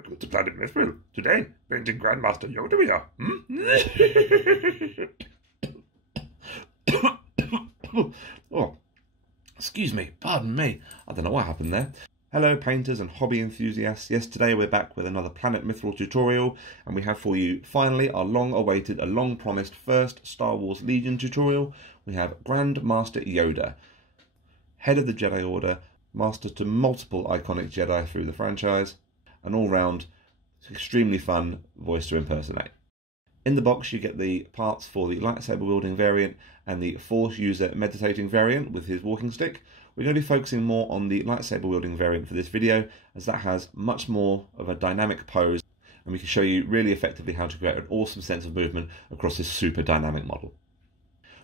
Welcome to Planet Mithril. Today, painting Grand Master Yoda we are. Oh, excuse me, pardon me. I don't know what happened there. Hello painters and hobby enthusiasts. Yes, today we're back with another Planet Mithril tutorial, and we have for you finally our long-awaited, long-promised first Star Wars Legion tutorial. We have Grand Master Yoda, head of the Jedi Order, master to multiple iconic Jedi through the franchise, an all-round, extremely fun voice to impersonate. In the box you get the parts for the lightsaber wielding variant and the Force user meditating variant with his walking stick. We're going to be focusing more on the lightsaber wielding variant for this video, as that has much more of a dynamic pose, and we can show you really effectively how to create an awesome sense of movement across this super dynamic model.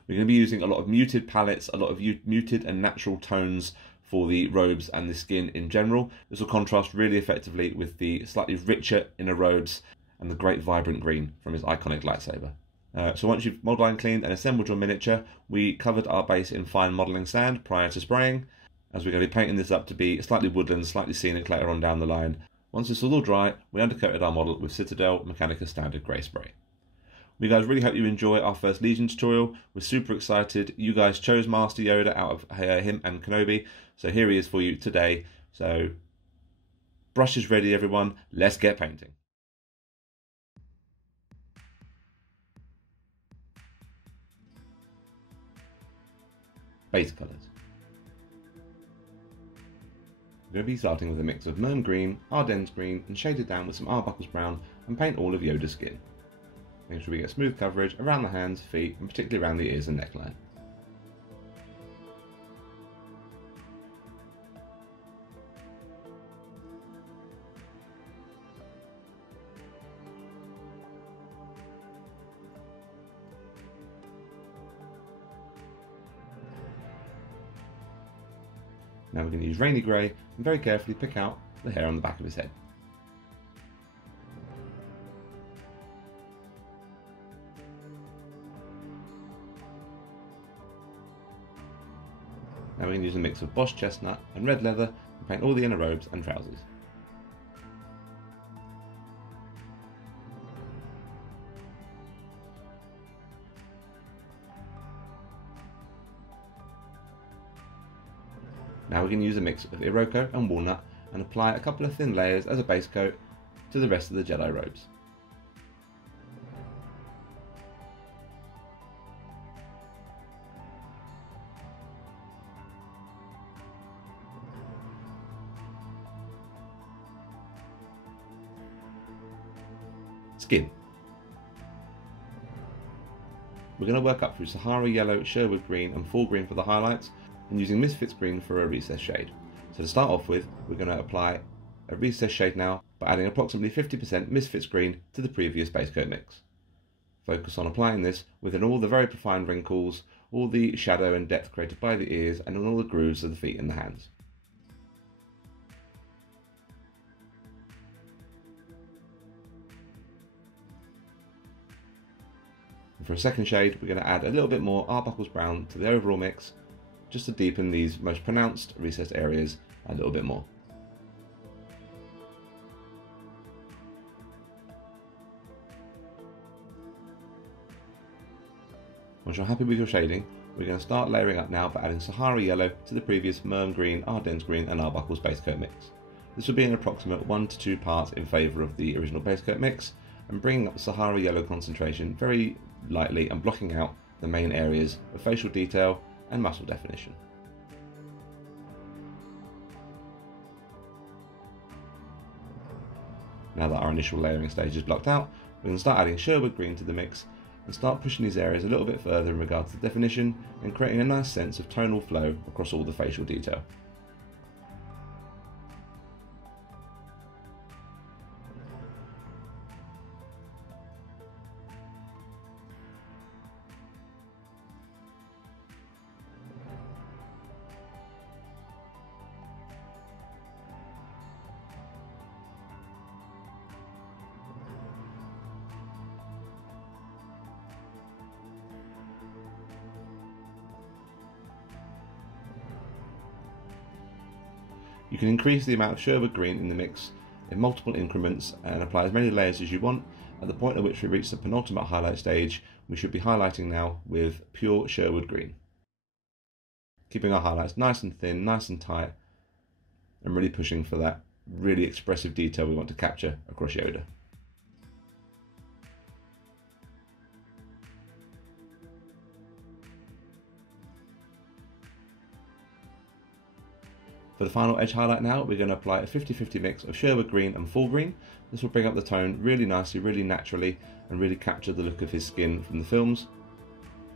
We're going to be using a lot of muted palettes, a lot of muted and natural tones for the robes and the skin in general. This will contrast really effectively with the slightly richer inner robes and the great vibrant green from his iconic lightsaber. So once you've modelled and cleaned and assembled your miniature, we covered our base in fine modelling sand prior to spraying, as we're going to be painting this up to be slightly woodland, slightly scenic later on down the line. Once it's all dry, we undercoated our model with Citadel Mechanica Standard Grey Spray. We guys really hope you enjoy our first Legion tutorial. We're super excited. You guys chose Master Yoda out of him and Kenobi, so here he is for you today. So brush is ready everyone, let's get painting. Base colours. We're going to be starting with a mix of Mern Green, Ardennes Green and shaded down with some Arbuckle's Brown, and paint all of Yoda's skin. Make sure we get smooth coverage around the hands, feet and particularly around the ears and neckline. Now we're going to use Rainy Grey and very carefully pick out the hair on the back of his head. Now we're going to use a mix of Bosch Chestnut and Red Leather and paint all the inner robes and trousers. Now we're going to use a mix of Iroko and Walnut and apply a couple of thin layers as a base coat to the rest of the Jedi robes. Skin. We're going to work up through Sahara Yellow, Sherwood Green and Fall Green for the highlights, and using Misfits Green for a recess shade. So to start off with, we're going to apply a recess shade now by adding approximately 50% Misfits Green to the previous base coat mix. Focus on applying this within all the very profound wrinkles, all the shadow and depth created by the ears, and on all the grooves of the feet and the hands. And for a second shade, we're going to add a little bit more Arbuckle's Brown to the overall mix, just to deepen these most pronounced recessed areas a little bit more. Once you're happy with your shading, we're going to start layering up now by adding Sahara Yellow to the previous Mern Green, Ardennes Green and Arbuckle's base coat mix. This will be an approximate 1 to 2 parts in favour of the original base coat mix, and bringing up the Sahara Yellow concentration very lightly and blocking out the main areas of facial detail and muscle definition. Now that our initial layering stage is blocked out, we can start adding Sherwood Green to the mix and start pushing these areas a little bit further in regards to definition and creating a nice sense of tonal flow across all the facial detail. You can increase the amount of Sherwood Green in the mix in multiple increments and apply as many layers as you want. At the point at which we reach the penultimate highlight stage, we should be highlighting now with pure Sherwood green. Keeping our highlights nice and thin, nice and tight, and really pushing for that really expressive detail we want to capture across Yoda. For the final edge highlight now, we're going to apply a 50-50 mix of Sherwood green and full green. This will bring up the tone really nicely, really naturally, and really capture the look of his skin from the films.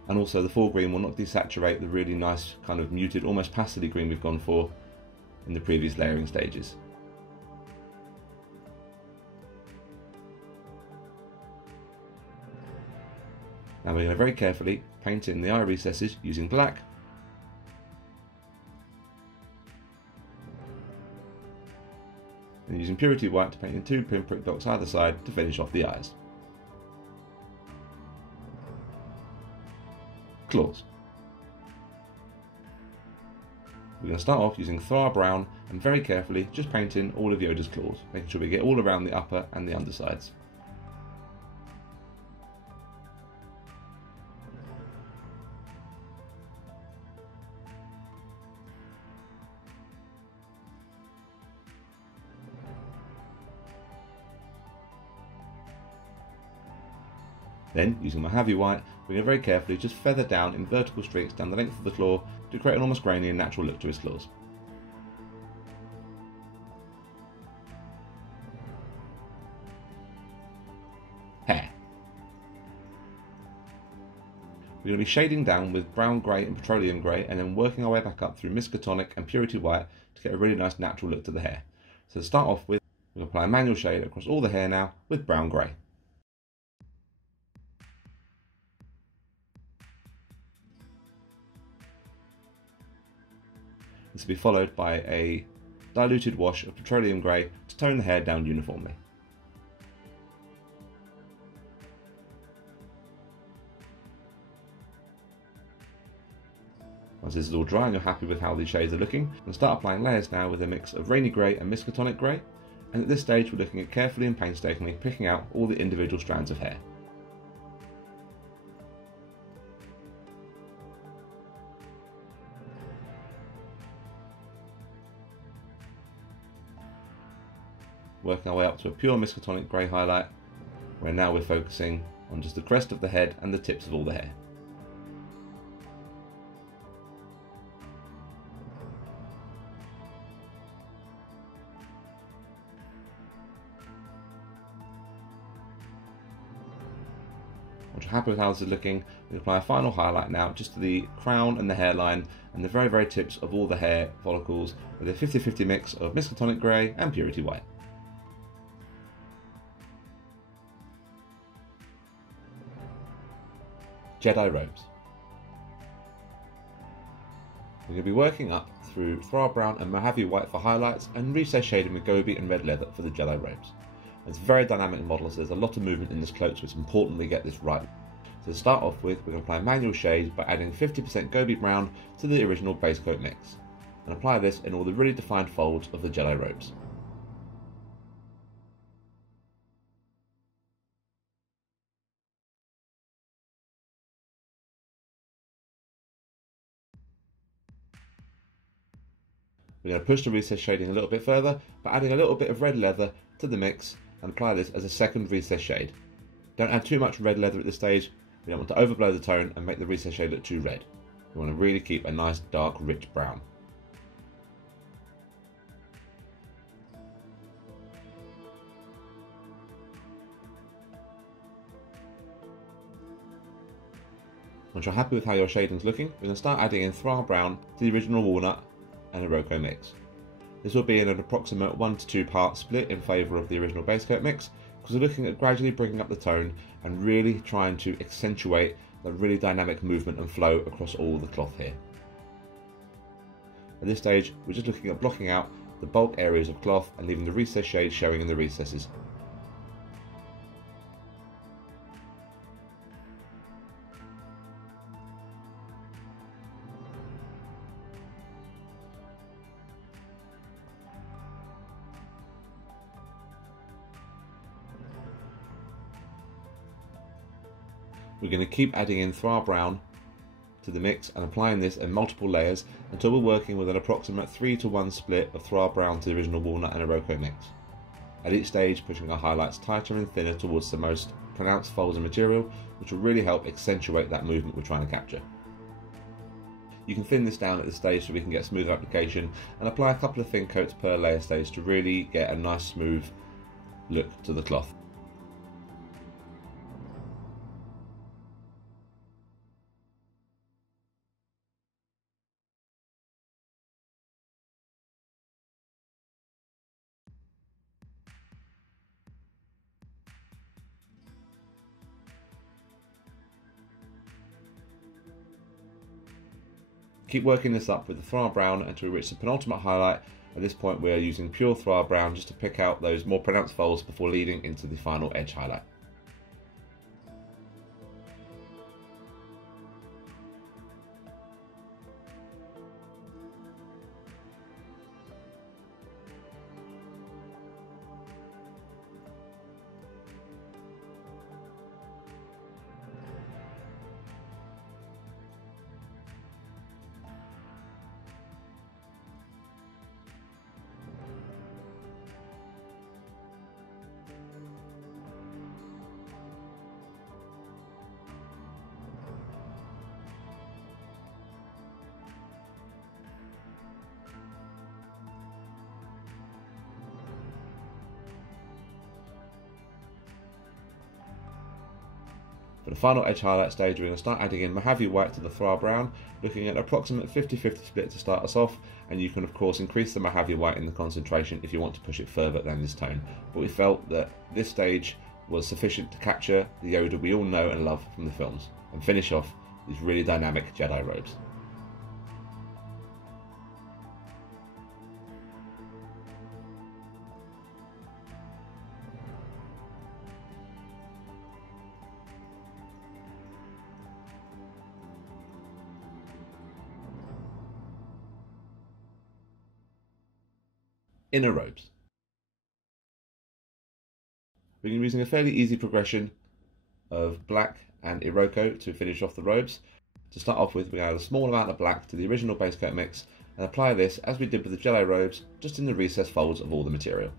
And also the full green will not desaturate the really nice kind of muted, almost pastelly green we've gone for in the previous layering stages. Now we're going to very carefully paint in the eye recesses using black. And using purity white to paint in 2 pinprick dots either side to finish off the eyes. Claws. We're going to start off using Thar brown and very carefully just paint in all of Yoda's claws, making sure we get all around the upper and the undersides. Then, using my heavy white, we're going to very carefully just feather down in vertical streaks down the length of the claw to create an almost grainy and natural look to his claws. Hair. We're going to be shading down with brown grey and petroleum grey and then working our way back up through Miskatonic and purity white to get a really nice natural look to the hair. So to start off with, we're going to apply a manual shade across all the hair now with brown grey. This will be followed by a diluted wash of petroleum grey to tone the hair down uniformly. Once this is all dry and you're happy with how these shades are looking, we'll start applying layers now with a mix of rainy grey and Miskatonic grey, and at this stage we're looking at carefully and painstakingly picking out all the individual strands of hair. Working our way up to a pure Miskatonic grey highlight, where now we're focusing on just the crest of the head and the tips of all the hair. Once you're happy with how this is looking, we apply a final highlight now just to the crown and the hairline and the very, very tips of all the hair follicles with a 50-50 mix of Miskatonic grey and purity white. Jedi Robes. We're going to be working up through Thar brown and Mojave white for highlights and recess shading with Gobi and red leather for the Jedi Robes. It's a very dynamic model, so there's a lot of movement in this cloak, so it's important we get this right. So to start off with, we're going to apply manual shade by adding 50% Gobi brown to the original base coat mix, and apply this in all the really defined folds of the Jedi Robes. We're going to push the recess shading a little bit further by adding a little bit of red leather to the mix and apply this as a second recess shade. Don't add too much red leather at this stage. We don't want to overblow the tone and make the recess shade look too red. We want to really keep a nice dark rich brown. Once you're happy with how your shading's looking, we're going to start adding in Thar brown to the original walnut and a Roko mix. This will be in an approximate 1 to 2 part split in favour of the original base coat mix, because we're looking at gradually bringing up the tone and really trying to accentuate the really dynamic movement and flow across all the cloth here. At this stage, we're just looking at blocking out the bulk areas of cloth and leaving the recess shade showing in the recesses. We're going to keep adding in Thra Brown to the mix and applying this in multiple layers until we're working with an approximate 3:1 split of Thra Brown to the original walnut and Iroko mix. At each stage, pushing our highlights tighter and thinner towards the most pronounced folds of material, which will really help accentuate that movement we're trying to capture. You can thin this down at this stage so we can get smoother application, and apply a couple of thin coats per layer stage to really get a nice smooth look to the cloth. Keep working this up with the Thra Brown until we reach the penultimate highlight. At this point we are using pure Thra Brown just to pick out those more pronounced folds before leading into the final edge highlight. For the final edge highlight stage, we're going to start adding in Mojave White to the Thra Brown, looking at an approximate 50-50 split to start us off, and you can of course increase the Mojave White in the concentration if you want to push it further than this tone. But we felt that this stage was sufficient to capture the Yoda we all know and love from the films, and finish off these really dynamic Jedi robes. Inner robes. We're going to be using a fairly easy progression of black and Iroko to finish off the robes. To start off with, we add a small amount of black to the original base coat mix and apply this, as we did with the Jedi robes, just in the recessed folds of all the material.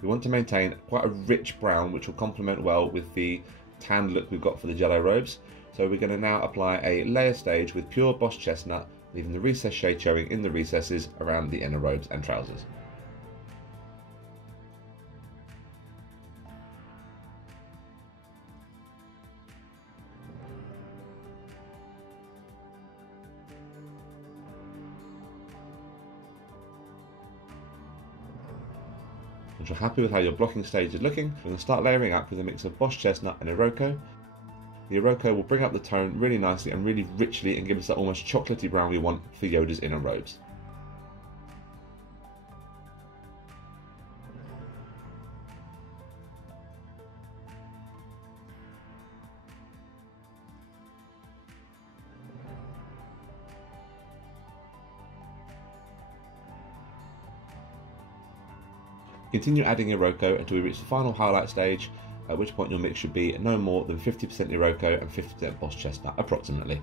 We want to maintain quite a rich brown, which will complement well with the tan look we've got for the Jedi robes. So we're going to now apply a layer stage with pure Bosch chestnut, leaving the recessed shade showing in the recesses around the inner robes and trousers. Once you're happy with how your blocking stage is looking, we're going to start layering up with a mix of Bosch chestnut and Iroko. The Iroko will bring up the tone really nicely and really richly and give us that almost chocolatey brown we want for Yoda's inner robes. Continue adding Iroko until we reach the final highlight stage, at which point your mix should be no more than 50% Iroko and 50% Bosch chestnut approximately.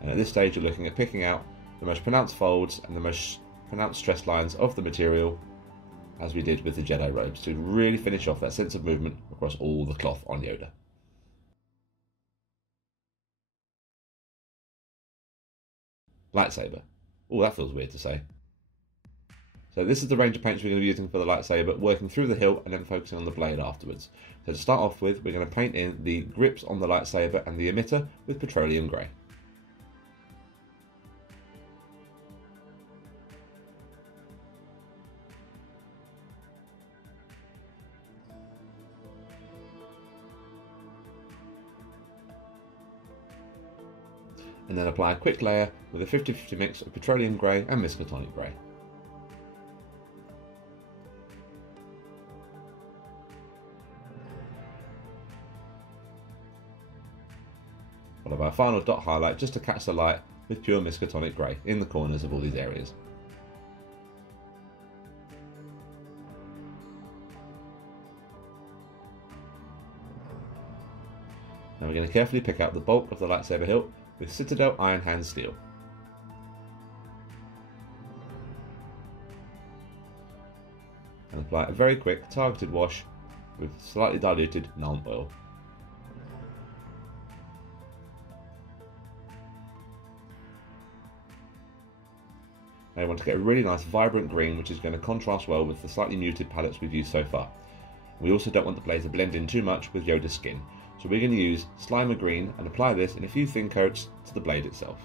And at this stage you're looking at picking out the most pronounced folds and the most pronounced stress lines of the material, as we did with the Jedi robes, to really finish off that sense of movement across all the cloth on Yoda. Lightsaber. Oh, that feels weird to say. So this is the range of paints we're going to be using for the lightsaber, working through the hilt and then focusing on the blade afterwards. So to start off with, we're going to paint in the grips on the lightsaber and the emitter with petroleum grey. And then apply a quick layer with a 50-50 mix of petroleum grey and miskatonic grey. Followed by a final dot highlight just to catch the light with pure Miskatonic grey in the corners of all these areas. Now we're going to carefully pick out the bulk of the lightsaber hilt with Citadel Iron Hand Steel. And apply a very quick targeted wash with slightly diluted Nuln oil. Now you want to get a really nice vibrant green, which is going to contrast well with the slightly muted palettes we've used so far. We also don't want the blade to blend in too much with Yoda's skin, so we're going to use Slimer Green and apply this in a few thin coats to the blade itself.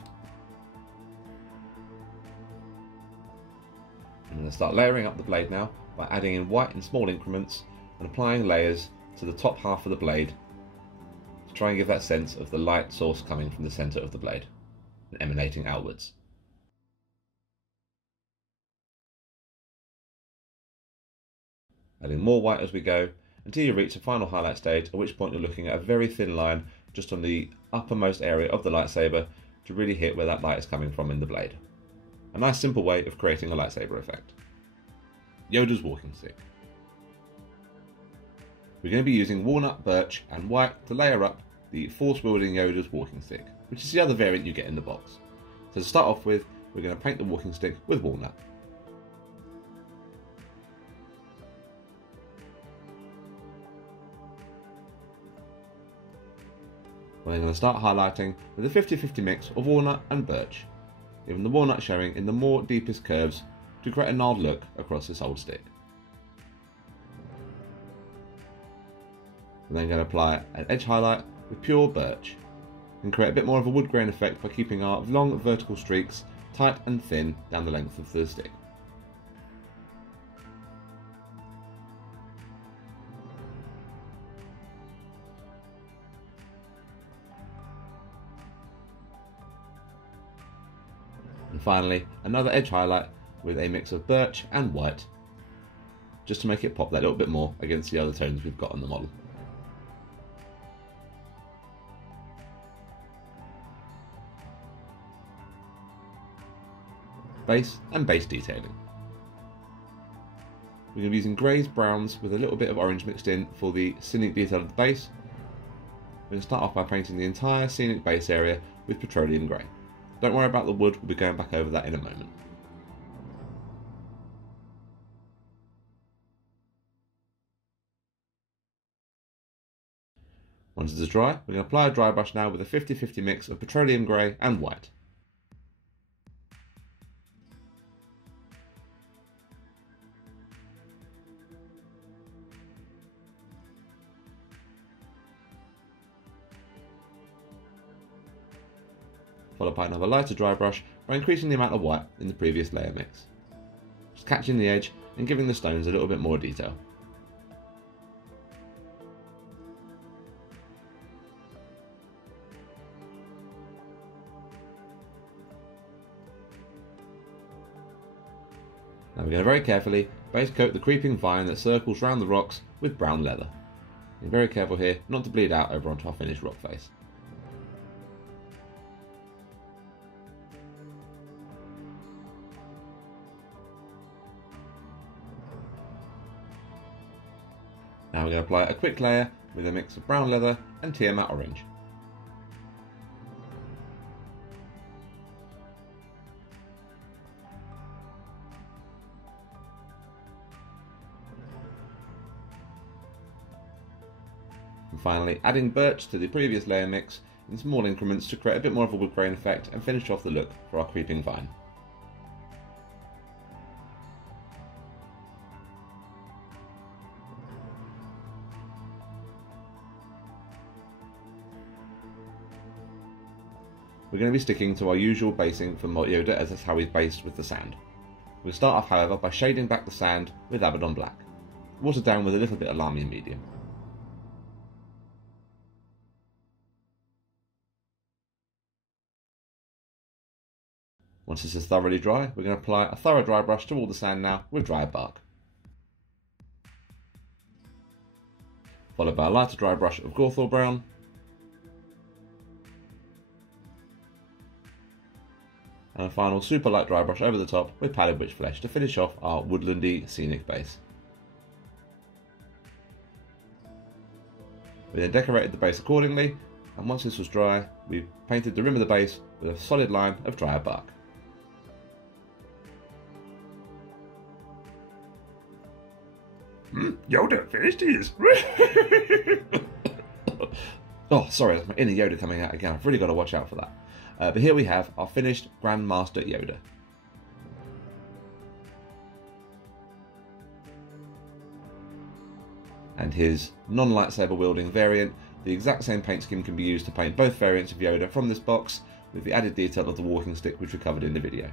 I'm going to start layering up the blade now by adding in white in small increments and applying layers to the top half of the blade to try and give that sense of the light source coming from the centre of the blade and emanating outwards. Adding more white as we go until you reach the final highlight stage, at which point you're looking at a very thin line just on the uppermost area of the lightsaber to really hit where that light is coming from in the blade. A nice simple way of creating a lightsaber effect. Yoda's walking stick. We're going to be using walnut, birch and white to layer up the force-wielding Yoda's walking stick, which is the other variant you get in the box. So to start off with, we're going to paint the walking stick with walnut. We're then going to start highlighting with a 50-50 mix of walnut and birch, giving the walnut showing in the more deepest curves to create a gnarled look across this whole stick. We're then going to apply an edge highlight with pure birch and create a bit more of a wood grain effect by keeping our long vertical streaks tight and thin down the length of the stick. And finally, another edge highlight with a mix of birch and white, just to make it pop that little bit more against the other tones we've got on the model. Base and base detailing. We're going to be using greys, browns with a little bit of orange mixed in for the scenic detail of the base. We're going to start off by painting the entire scenic base area with petroleum grey. Don't worry about the wood, we'll be going back over that in a moment. Once it is dry, we're going to apply a dry brush now with a 50-50 mix of petroleum grey and white. Followed by another lighter dry brush by increasing the amount of white in the previous layer mix. Just catching the edge and giving the stones a little bit more detail. Now we're going to very carefully base coat the creeping vine that circles round the rocks with brown leather. Be very careful here not to bleed out over onto our finished rock face. Now we're going to apply a quick layer with a mix of brown leather and Tiamat orange. And finally adding birch to the previous layer mix in small increments to create a bit more of a wood grain effect and finish off the look for our creeping vine. We're going to be sticking to our usual basing for Yoda, as that's how he's based with the sand. We'll start off, however, by shading back the sand with Abaddon Black, watered down with a little bit of Lamian Medium. Once this is thoroughly dry, we're going to apply a thorough dry brush to all the sand now with dry bark. Followed by a lighter dry brush of Gorthor Brown, and a final super light dry brush over the top with pallid witch flesh to finish off our woodlandy scenic base. We then decorated the base accordingly, and once this was dry, we painted the rim of the base with a solid line of drier bark. Yoda, finished his. Oh, sorry, that's my inner Yoda coming out again. I've really got to watch out for that. But here we have our finished Grand Master Yoda. And his non-lightsaber wielding variant. The exact same paint scheme can be used to paint both variants of Yoda from this box, with the added detail of the walking stick which we covered in the video.